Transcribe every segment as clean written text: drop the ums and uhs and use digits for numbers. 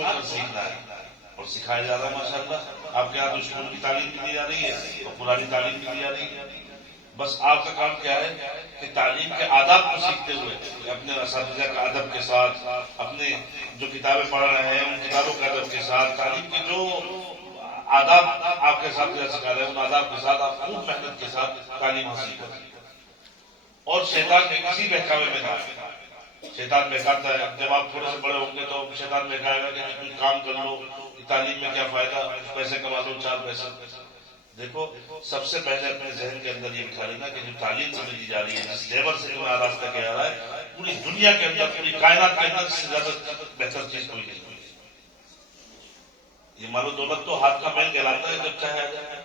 چھوڑ کر سیکھنا ہے اور سکھایا جا رہا ہے ماشاءاللہ. آپ کے یہاں تو اسکول کی تعلیم بھی دی جا رہی ہے اور پرانی تعلیم بھی دی جا رہی ہے. بس آپ کا کام کیا ہے کہ تعلیم کے آداب کو سیکھتے ہوئے اپنے اساتذہ کا ادب کے ساتھ، اپنے جو کتابیں پڑھ رہے ہیں ان کتابوں کے ادب کے ساتھ، تعلیم کے جو آداب آپ کے ساتھ سکھا رہے ہیں ان آداب کے ساتھ آپ خوب محنت کے ساتھ تعلیم حاصل کریں. اور شیطان کے کسی بہکاوے میں نہ آئے. شیطان بہکاتا ہے. جب آپ تھوڑے سے بڑے ہوں گے تو شیطان بہکائے گا کہ کچھ کام کر لو، تعلیم میں کیا فائدہ، پیسے کما لو، 4 پیسے. دیکھو سب سے پہلے اپنے ذہن کے اندر یہ بٹھا لینا کہ جو تعلیم تمہیں دی جا رہی ہے، جس لیبر سے تمہیں آراستہ کیا جا رہا ہے، پوری دنیا کے اندر، پوری کائنات کے اندر اس سے زیادہ بہتر چیز کوئی نہیں. یہ مال و دولت تو ہاتھ کا میل کہلاتا ہے جب چاہے آ جائے،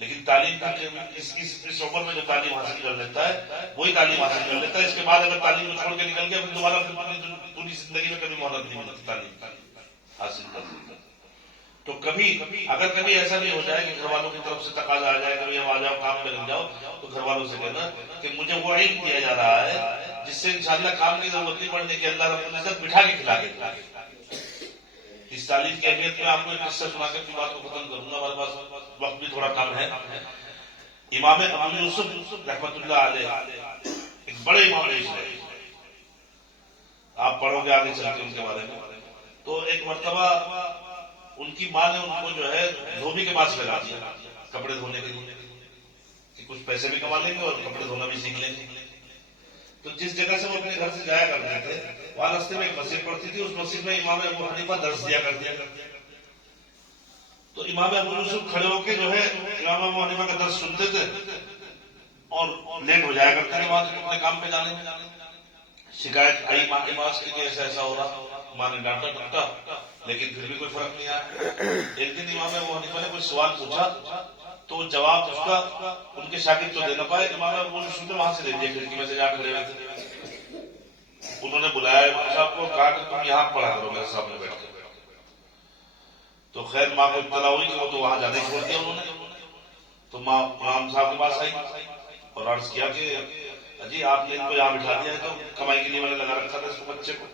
لیکن تعلیم اس عمر میں جو تعلیم حاصل کر لیتا ہے وہی تعلیم حاصل کر لیتا ہے. اس کے بعد اگر تعلیم کو چھوڑ کے نکل گیا پھر دوبارہ پوری زندگی میں کبھی مہلت نہیں ملتی تعلیم حاصل کرنے کا. تو کبھی اگر کبھی ایسا نہیں ہو جائے کہ گھر والوں کی طرف سے تقاضا آ جائے کہ اب آ جاؤ کام پہ لگ جاؤ، تو گھر والوں سے کہنا کہ مجھے وہ علم دیا جا رہا ہے جس سے انشاءاللہ کام کی ضرورت نہیں پڑنے کی، اللہ رب العزت بٹھا کے کھلا دیتا ہے. اس تعلیم کی اہمیت میں آپ کو ایک قصہ سنا کے اپنی بات کو ختم کروں گا، ہمارے پاس وقت بھی تھوڑا کم ہے. امام ابو یوسف رحمۃ اللہ علیہ ایک بڑے امام ہے، آپ پڑھو گے آگے چل کے ان کے بارے میں. تو ایک مرتبہ ان کی ماں نے ان کو جو ہے دھوبی کے پاس لگا دیا کپڑے دھونے کے لیے کہ کچھ پیسے بھی کما لیں گے اور کپڑے دھونا بھی سیکھ لیں گے. تو جس جگہ سے وہ اپنے گھر سے جایا کرتے تھے وہاں راستے میں ایک مسجد پڑتی تھی، اس مسجد میں امام ابو حنیفہ درس دیا کرتے تھے. تو امام ابو یوسف کھڑے ہو کے جو ہے امام ابو حنیفہ کا درس سنتے تھے اور لیٹ ہو جایا کرتے تھے وہاں سے اپنے کام پہ جانے میں. شکایت کئی ماں کے پاس کہ ایسا ایسا ہو رہا، ماں نے ڈانٹا ڈانٹا لیکن پھر بھی کوئی فرق نہیں آیا. ایک دن امام ابو حنیفہ نے کوئی سوال پوچھا تو جواب اس کا ان کے شاگرد تو دے نہ پائے. امام ابو یوسف نے وہاں سے دے دیا، کھڑکی میں سے جا کھڑے ہوئے تھے. انہوں نے بلایا امام صاحب کو، کہا کہ تم یہاں پڑھا کرو میرے سامنے بیٹھ کے. تو خیر ماں کو اطلاع ہوئی کہ وہ تو وہاں جانے چھوڑ دیا انہوں نے. تو ماں امام صاحب کے پاس آئی اور عرض کیا کہ جی آپ نے ان کو یہاں بٹھا دیا ہے تو کمائی کے لیے میں نے لگا رکھا تھا اس کو بچے کو.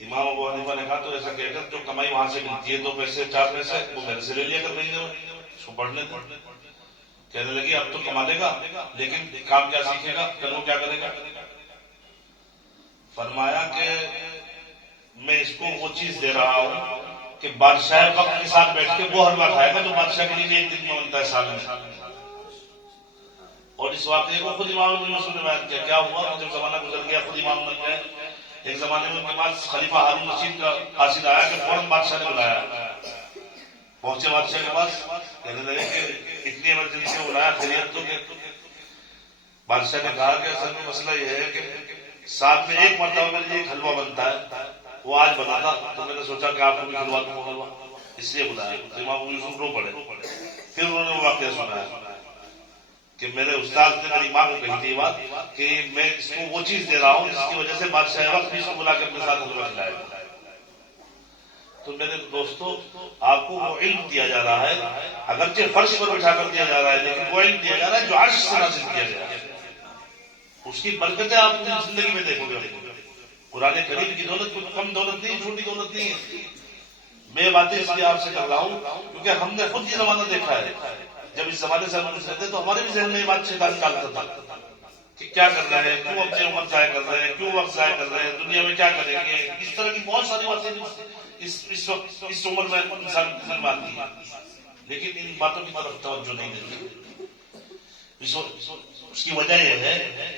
امام ابو حنیفہ نے کہا تو ایسا کہہ کر جو کمائی وہاں سے ملتی ہے 2 پیسے 4 پیسے وہ میرے سے لے لیا کر مہینے میں اس کو پڑھنے دو. کہنے لگی اب تو کما لے گا لیکن کام کیا سیکھے گا، کل وہ کیا کرے گا. فرمایا کہ میں اس کو وہ چیز دے رہا ہوں کہ بادشاہ وقت کے ساتھ بیٹھ کے وہ حلوہ کھائے گا جو بادشاہ کے لیے ایک دن میں بنتا ہے سال میں. اور اس واقعے کو خود امام ابو یوسف نے بیان کیا. کیا ہوا کہ جب زمانہ گزر گیا خود امام بن گئے، ایک زمانے میں ان کے پاس خلیفہ ہارون رشید کا قاصد آیا کہ فوراً بادشاہ نے بلایا. پہنچے بادشاہ کے پاس، کہنے لگے کہ اتنی ایمرجنسی میں بلایا، خیریت تو کہ بادشاہ نے کہا کہ اصل میں مسئلہ یہ ہے کہ سال میں ایک مرتبہ میرے لیے ایک حلوہ بنتا ہے، وہ آج بنا تھا تو میں نے سوچا کہ آپ کو بھی کھلوا دوں حلوہ، اس لیے بلایا. تو امام ابو یوسف رو پڑے. پھر انہوں نے وہ واقعہ سنایا کہ میرے استاد نے میری ماں کو کہی تھی یہ بات کہ میں اس کو وہ چیز دے رہا ہوں جس کی وجہ سے بادشاہ وقت بھی اس کو بلا کے اپنے ساتھ حلوہ کھلائے گا. تو میرے دوستو آپ کو وہ علم دیا جا رہا ہے، اگرچہ فرش پر بٹھا کر دیا جا رہا ہے لیکن وہ علم دیا جا رہا ہے جو عرش سے نازل کیا گیا ہے. اس کی برکتیں آپ اپنی زندگی میں دیکھو گے. قرآن کریم کی دولت کوئی کم دولت نہیں، چھوٹی دولت نہیں ہے. میں باتیں اس لیے آپ سے کر رہا ہوں کیونکہ ہم نے خود یہ زمانہ دیکھا ہے. جب اس زمانے سے ہم گزرتے تو ہمارے بھی ذہن میں یہ بات شیطان نکالتا تھا کہ کیا کر رہے ہیں، کیوں اپنی عمر ضائع کر رہے ہیں، کیوں وقت ضائع کر رہے ہیں، دنیا میں کیا کریں گے. اس طرح کی بہت ساری باتیں اس وقت اس عمر میں انسان ذہن میں آتی ہے، لیکن ان باتوں کی طرف توجہ نہیں دیتی. اس کی وجہ یہ ہے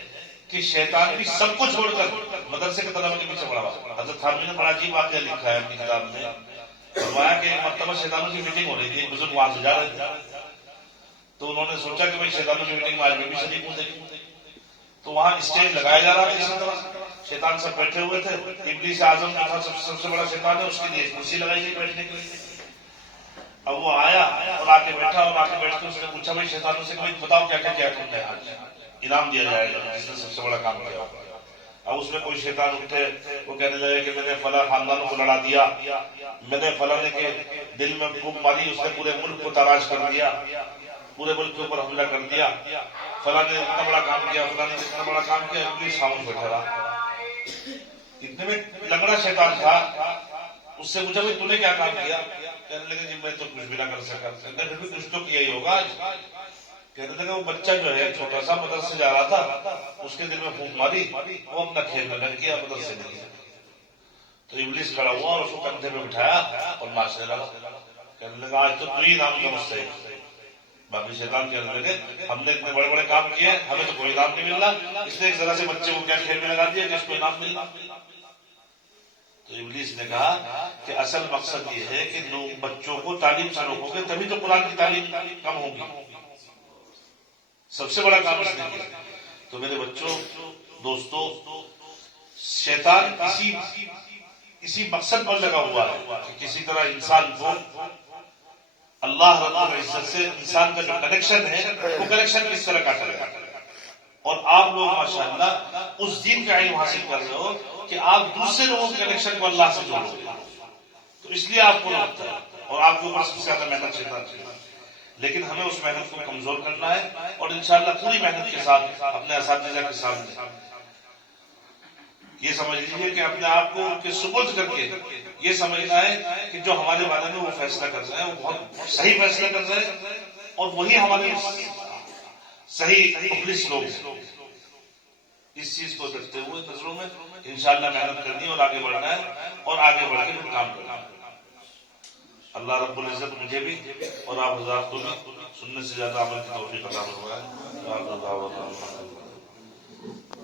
کہ شیطان بھی سب کو چھوڑ کر مدرسے کے طلبہ کے پیچھے پڑا ہوا. حضرت تھانوی نے بڑا عجیب واقعہ لکھا ہے اپنی کتاب میں. فرمایا کہ ایک مرتبہ شیطانوں کی میٹنگ ہو رہی تھی، ایک بزرگ وہاں سے جا رہے تھے تو انہوں نے سوچا کہ بھائی شیطانوں کی میٹنگ میں آج میں بھی شریک ہوں دیکھوں. تو وہاں اسٹیج لگایا جا رہا تھا، اسی طرح شیطان سب بیٹھے ہوئے تھے. ابلیس اعظم جو تھا سب سے بڑا شیطان ہے، اس کے لیے کرسی لگائی گئی بیٹھنے کے لیے. اب وہ آیا اور آ کے بیٹھا اور آ کے بیٹھ کے اس نے پوچھا بھائی شیطانوں سے کہ بھائی بتاؤ کیا کیا کیا تم نے آج انعام دیا جائے گا جس نے سب سے بڑا کام کیا. اب اس میں کوئی شیطان اٹھے، وہ کہنے لگے کہ میں نے فلاں خاندانوں کو لڑا دیا، میں نے فلاں کے دل میں پھونک ماری، اس نے پورے ملک کو تاراج کر دیا، پورے ملک کے اوپر حملہ کر دیا، فلاں نے اتنا بڑا کام کیا، فلاں نے اتنا بڑا کام کیا. ابلیس خاموش بیٹھا رہا. اتنے میں لنگڑا شیطان تھا اس سے پوچھا بھائی تو نے کیا کام کیا؟ کہنے لگے جی میں تو کچھ بھی نہ کر سکا. پھر بھی کچھ تو کیا ہی ہوگا آج. کہنے لگا وہ بچہ جو ہے چھوٹا سا مدرسے جا رہا تھا, اس کے دل میں پھونک ماری, وہ اپنا کھیل میں لگ گیا, مدرسے نہیں گیا. تو ابلیس کھڑا ہوا اور اس کو کندھے پہ بٹھایا اور ناچنے لگا. کہنے لگا آج تو ہی انعام کا مستحق. باقی شیطان کہنے لگے ہم نے اتنے بڑے بڑے کام کیے, ہمیں تو کوئی انعام نہیں مل رہا, اس نے ایک ذرا سے بچے کو کیا کھیل میں لگا دیا جس کو انعام مل رہا. تو ابلیس نے کہا کہ اصل مقصد یہ ہے کہ لوگ بچوں کو تعلیم سے روکو گے تبھی تو قرآن کی تعلیم کم ہوگی. سب سے بڑا کام اس نے کیا. تو میرے بچوں, دوستوں, شیطان اسی مقصد پر لگا ہوا ہے کہ کسی طرح انسان کو اللہ رب العزت سے انسان کا جو کنیکشن ہے وہ کنیکشن کس طرح کاٹا جائے. اور آپ لوگ ماشاءاللہ اس دین کا علم حاصل کر رہے ہو کہ آپ دوسرے لوگوں کے کنیکشن کو اللہ سے جوڑو گے, تو اس لیے آپ کو لگتا ہے اور آپ کو سب سے زیادہ محنت شیطان چاہیے. لیکن ہمیں اس محنت کو کمزور کرنا ہے اور انشاءاللہ پوری محنت کے ساتھ اپنے اساتذہ کے سامنے یہ سمجھ لیجیے کہ اپنے آپ کو ان کے سپرد کر کے یہ سمجھنا ہے کہ جو ہمارے بارے میں وہ فیصلہ کر رہے ہیں وہ بہت صحیح فیصلہ کر رہے ہیں اور وہی ہمارے صحیح مخلص لوگ ہیں. اس چیز کو دیکھتے ہوئے نظروں میں انشاءاللہ محنت کرنی ہے اور آگے بڑھنا ہے اور آگے بڑھ کے پھر کام کرنا ہے. اللہ رب العزت مجھے بھی اور آپ حضرات کو بھی سننے سے زیادہ عمل کی توفیق عطا فرمائے.